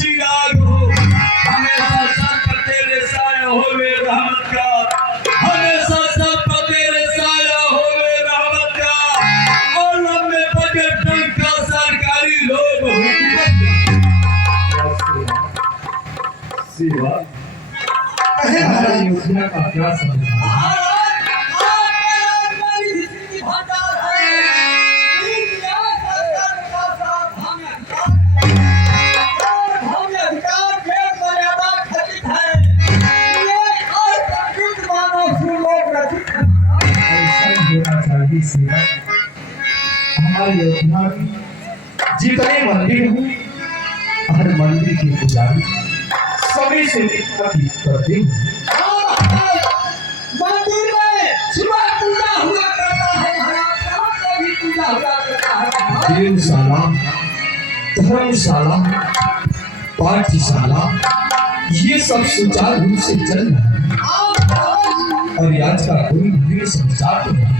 चिराग हो, हमेशा सर पर तेरे साया होवे रहमत का, हमेशा सर पर तेरे साया होवे रहमत का, और लंबे बजट का सरकारी लोग सिवा हमारी योजना का क्या समझना? हमारी योजना की जितने मंदिर हैं, हर मंदिर के पुजारी सभी से करते हैं। मंदिर में सुबह पूजा हुआ करता है, कभी पूजा हुआ करता है। देवशाला, धर्मशाला, पाठशाला ये सब सुचारू रूप से चल रहा है और आज का कोई भी संचार तो नहीं है।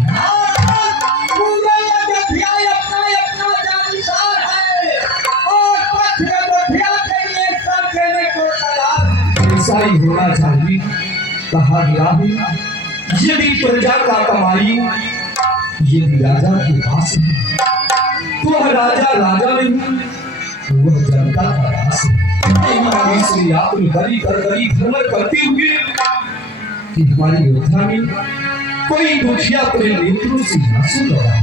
ऐसा ही होना चाहिए। कहा गया है यदि प्रजा का कमाई यदि राजा के पास है तो राजा राजा नहीं, वह जनता का दास है। इसलिए आपने बड़ी करगरी भ्रमण करते हुए कि हमारी योजना में कोई दुखिया अपने नेत्रों से आंसू लगा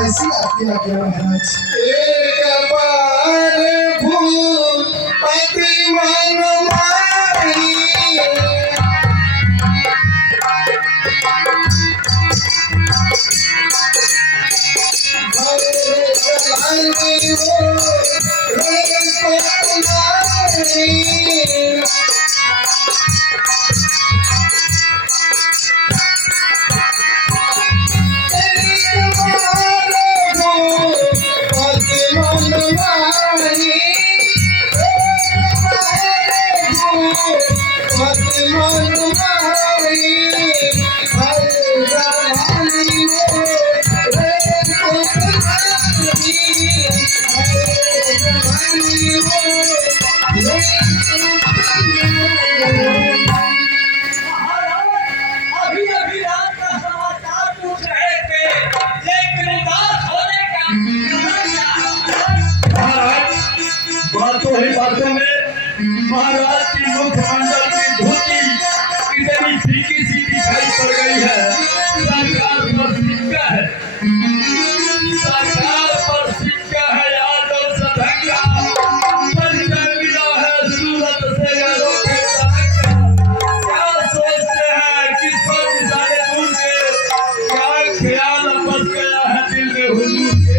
ऐसी आपकी आज्ञा महाराज। एक बार भूल पति मन मारी, बातों में महाराज की मुख्यमंडल की धोती इतनी फीकी सी दिखाई पड़ गई है। सरकार पर सिक्का है, सरकार पर सिक्का है, यादव सधंगा परिचय मिला है सूरत से यादव के तरंगा। क्या सोचते हैं किस पर निशाने दूर के, क्या ख्याल बस गया है दिल में हुजूर के।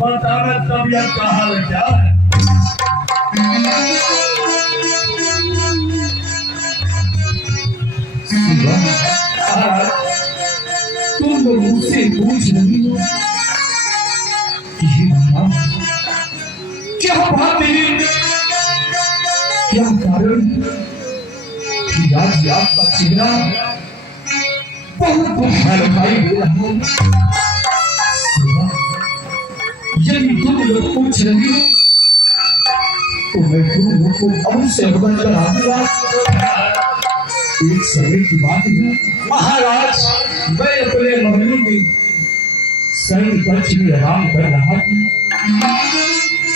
बतावे तबियत का हाल क्या है? तुम मुझसे पूछ रही हो क्या बात है, क्या कारण कि आज आपका चेहरा बहुत दुखा दिखाई दे रहा है? यदि तुम लोग पूछ रही हो तो मैं तुम लोग को अवश्य अवगत करा दूंगा। एक समय की बात है महाराज, मैं अपने महल में सैन्य कक्ष में आराम कर रहा था।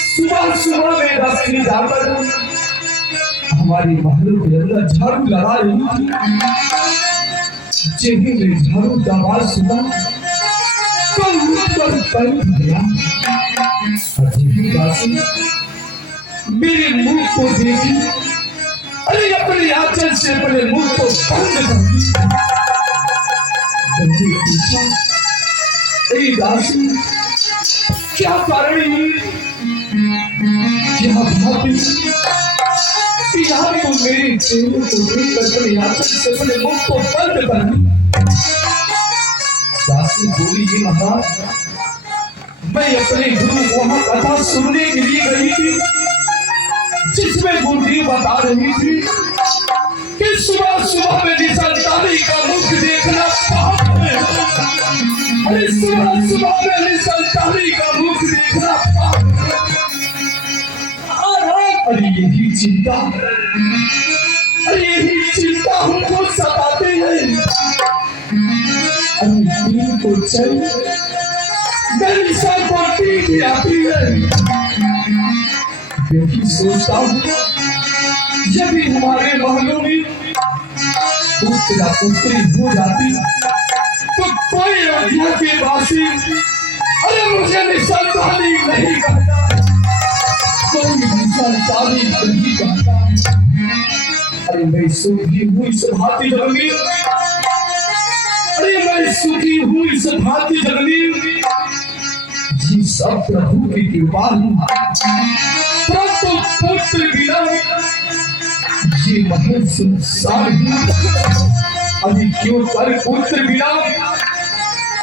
सुबह सुबह में रश्मि जाकर हमारी महल के अंदर झाड़ू लगा रही थी। जब मैं झाड़ू दबा सुना तो मेरे मुंह को देखी, अरे अपने आंचल से अपने मुंह को बंद कर पूछा, दासी क्या कारण है, क्या भाभी यहाँ तो मेरे चेहरे को देखकर अपने आंचल से अपने मुंह को बंद कर दी। दासी बोली जी महाराज, मैं अपने गुरु वहां कथा सुनने के लिए गई थी, जिसमें गुरुजी बता रही थी कि सुबह सुबह में निसंतानी का मुख चिंता, अरे यही चिंता हमको सताती है। अरे दिल को चल मेरी सर को पीट आती है। यही सोचता हूँ यदि हमारे महलों में पुत्र या पुत्री हो जाती तो कोई अयोध्या के वासी अरे मुझे निसंतानी नहीं कहता, कोई निसंतानी नहीं कहता। अरे मैं सुखी हुई इस भांति जननी, अरे मैं सुखी हुई इस भांति जननी, जी सब प्रभु की कृपा परंतु पुत्र बिना ये महल संसार अभी क्यों कर पुत्र बिना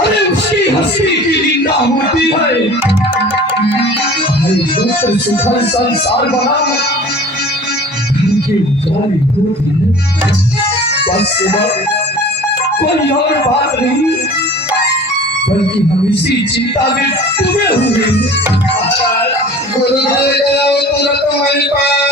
अरे उसकी हस्ती की निंदा होती है। पुत्र सुखद संसार बना उजाली होती है, बस कोई और बात नहीं, बल्कि हम इसी चिंता में डूबे हुए हैं। गुरुदेव तुरंत हमारे पास